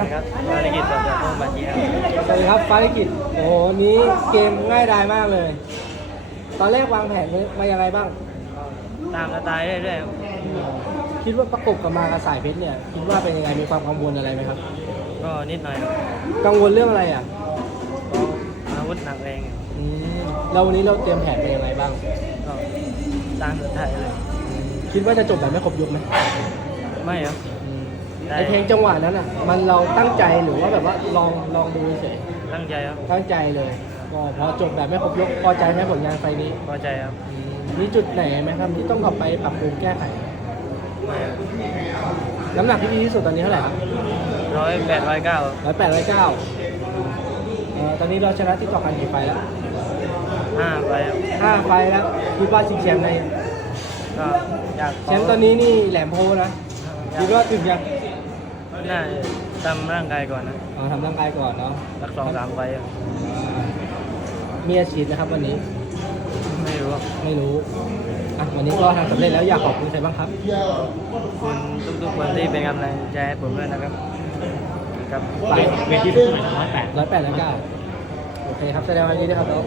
นะครับภารกิจต่อจากโรงพยาบาลเจียครับสวัสดีครับภารกิจโอ้โหวันนี้เกมง่ายดายมากเลย ตอนแรกวางแผนไว้มายังไงบ้าง ตามสไตล์เรื่อยๆครับคิดว่าประกบกับมากับสายเพชรเนี่ยคิดว่าเป็นยังไงมีความกังวลอะไรไหมครับ ก็นิดหน่อยครับกังวลเรื่องอะไรอะก็อาวุธหนักแรงครับอืมแล้ววันนี้เราเตรียมแผนเป็นยังไงบ้าง ก็ตามสไตล์เลย คิดว่าจะจบแบบไม่ครบยกไหมไม่ครับ อืมได้ในเพลงจังหวะนั้นอะ มันเราตั้งใจหรือว่าแบบว่าลองลองดูเฉยตั้งใจครับตั้งใจเลยก็พอจบแบบไม่ครบยกพอใจไหมผลงานไฟล์นี้พอใจครับอืมมีจุดไหนไหมครับที่ต้องกลับไปปรับปรุงแก้ไขไม่ครับน้ำหนักที่ดีที่สุดตอนนี้เท่าไหร่ครับ ร้อยแปดร้อยเก้าร้อยแปดร้อยเก้าตอนนี้เราชนะที่ต่อกันกี่ไฟล์แล้วห้าไปครับห้าไฟล์แล้วคิดว่าชิงแชมป์ในก็อยากแชมป์ตอนนี้นี่แหลมโพนะคิดว่าถึงยัง น่าจะทำร่างกายก่อนนะเอาทำร่างกายก่อนเนาะสักสองสามไปครับมีอาชีพนะครับวันนี้ ไม่รู้ครับไม่รู้อะวันนี้ก็ทำสำเร็จแล้วอยากขอบคุณใครบ้างครับ คุณทุกๆคนที่เป็นกำลังใจให้ผมด้วยนะครับครับไปเวทีที่ร้อยแปดร้อยแปดร้อยเก้าโอเคครับแสดงวันนี้ด้วยครับน้อง